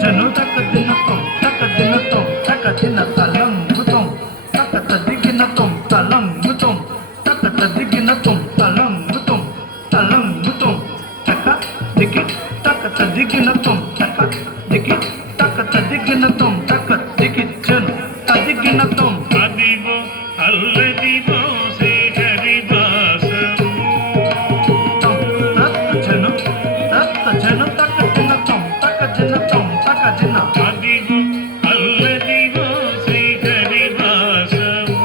జను తక్క దినతం తక్క దినతం తక్క దిన తలంగుతం తక్క తదిగినతం తలంగుతం తక్క తదిగినతం తలంగుతం తలంగుతం తక్క దిగి తక్క తదిగినతం తక్క దిగి తక్క తదిగినతం తక్క దిగి జను తదిగినతం అదిగో అల్లదిగో శ్రీహరి వాసము జను తక్క దినతం తక్క దినతం తక్క దిన అదిగో అల్లదిగో శ్రీహరి వాసము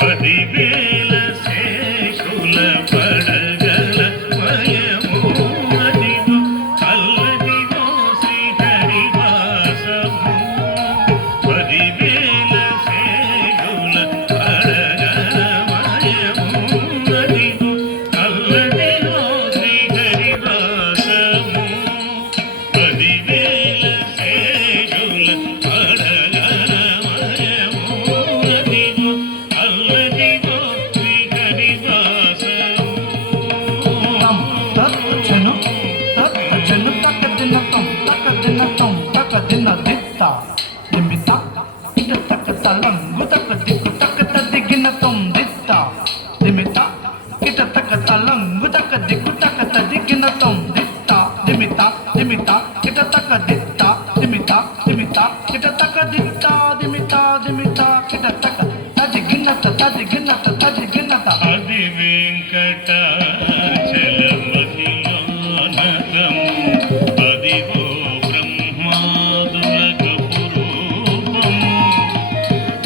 10,000 శేషుల పడగల మయము అదిగో అల్లదిగో శ్రీహరి వాసము 10,000 శేషుల పడగల మయము అదిగో అల్లదిగో శ్రీహరి వాసము 10,000 శేషుల పడగల మయము అదిగో అల్లదిగో శ్రీహరి వాసము జను తక్క దినతం తక్క దినతం తక్క దిన దిత్త నిమిత ఇట తక్క తలంగు తక్క దిక్కు తక్క తదిగినతం దిత్త నిమిత ఇట తక్క తలంగు తక్క దిక్కు తక్క తదిగినతం దిత్త నిమిత నిమిత ఇట తక్క దిత్త నిమిత నిమిత ఇట తక్క దిత్త నిమిత నిమిత ఇట తక్క తదిగినత తదిగినత తదిగినత అది వెంకటాచలమహిలో నగము అదిగో బ్రహ్మాదులకు పురూపము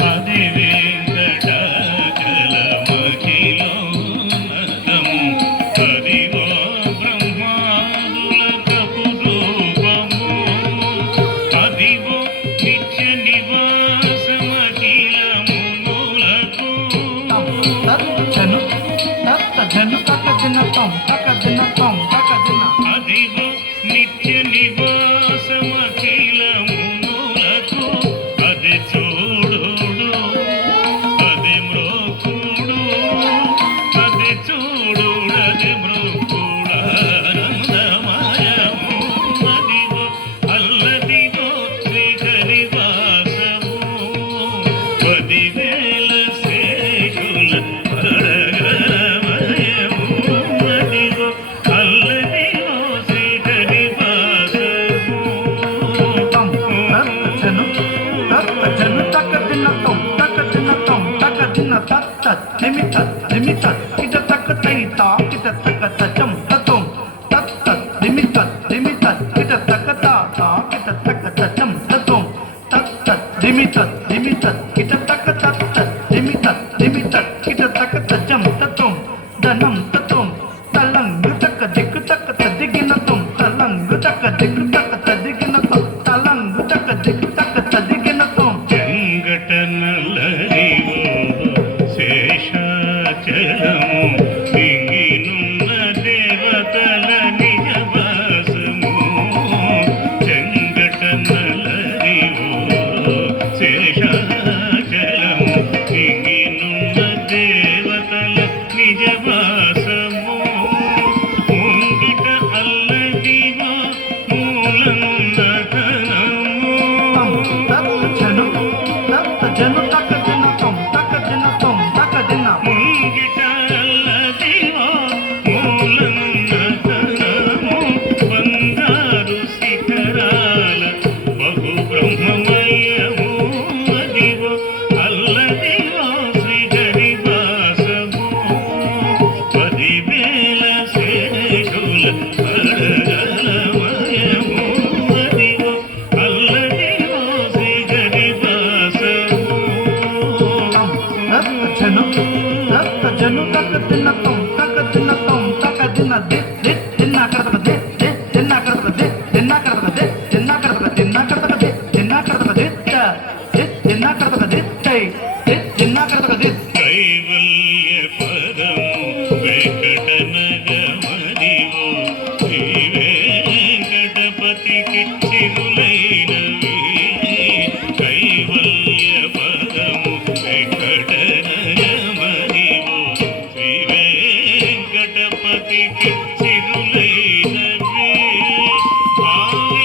అది వెంకటాచలమహిలో నగము అదిగో బ్రహ్మాదులకు పురూపము అదిగో నిత్య నివాసమఖిలములకు జను తక్క దినతం తక్క దినతం తక్క దిన అదిగో నిత్య నివాసమఖిలములకు అది చూడుడు అది మ్రోకుడు అది చూడుడు అది మ్రోకుడానందమయము అదిగో అల్లదిగో శ్రీహరి వాసము 10,000 శేషుల పడగల మయము అదిగో అల్లదిగో శ్రీహరి వాసము జను తక్క దినతం తక్క దినతం తక్క దిన తత్త నిమిత నిమిత ఇట తక్క తైత ఇట తక్క తజం తతం తత్త నిమిత నిమిత ఇట తక్క తాత ఇట తక్క తజం తతం తత్త నిమిత నిమిత ఇట తక్క తత్త నిమిత నిమిత ఇట తక్క తజం తతం ధనం తతం తలంగు తక్క దిక్కు తక్క తదిగినతం తలంగు తక్క దిక్కు తక్క తదిగినతం తలంగు తక్క దిక్కు తక్క తదిగినతం చెంగటనల్లరివో శేషాచలము మింగినున్న దేవతల నిజవాసము చెంగటనల్లరివో శేషాచలము మింగినున్న దేవతల నిజవాసము ముంగిట అల్లదివో మూలమున్న ధనము జను తక్క దినతం తక్క దినతం తక్క దిన ముంగిట అల్లదివో మూలమున్న ధనము బంగారు శిఖరాల బహు బ్రహ్మమయము అదివో అల్లదివో శ్రీహరి వాసము 10,000 శేషుల పడగల మయము అదిగో అల్లదివో శ్రీహరి వాసము జను తక్క దినతం తక్క దినతం తక్క దిన దిత్ దిత్ దిన్న కడతక దిత్ దిత్ దిన్న కడతక దిత్ దిన్న కడతక దిత్ దిన్న కడతక దిన్న కడతక దిత్ దిన్న కడతక దిత్ దిత్ దిన్న కడతక దిత్ దిత్ దిన్న కడతక దిత్ కైవల్య పదము వెంకటనగమదివో శ్రీ వెంకటపతికి చిరులైనవి కైవల్య పదము వెంకటనగమదివో శ్రీ వెంకటపతికి చిరులైనవి భావ్య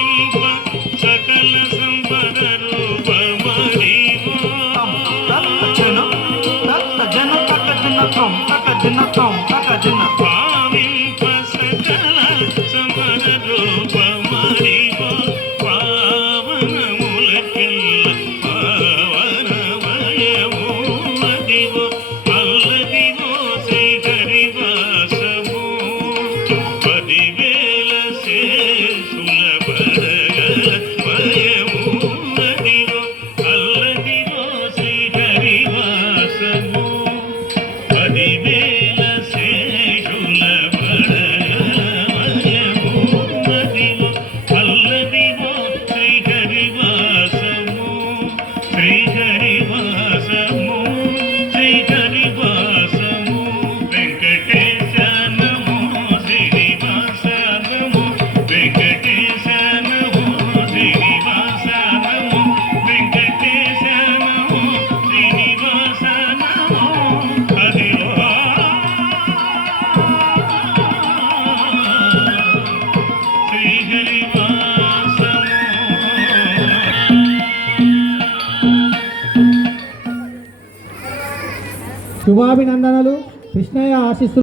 శుభాభినందనలు. కృష్ణయ్య ఆశీస్సులు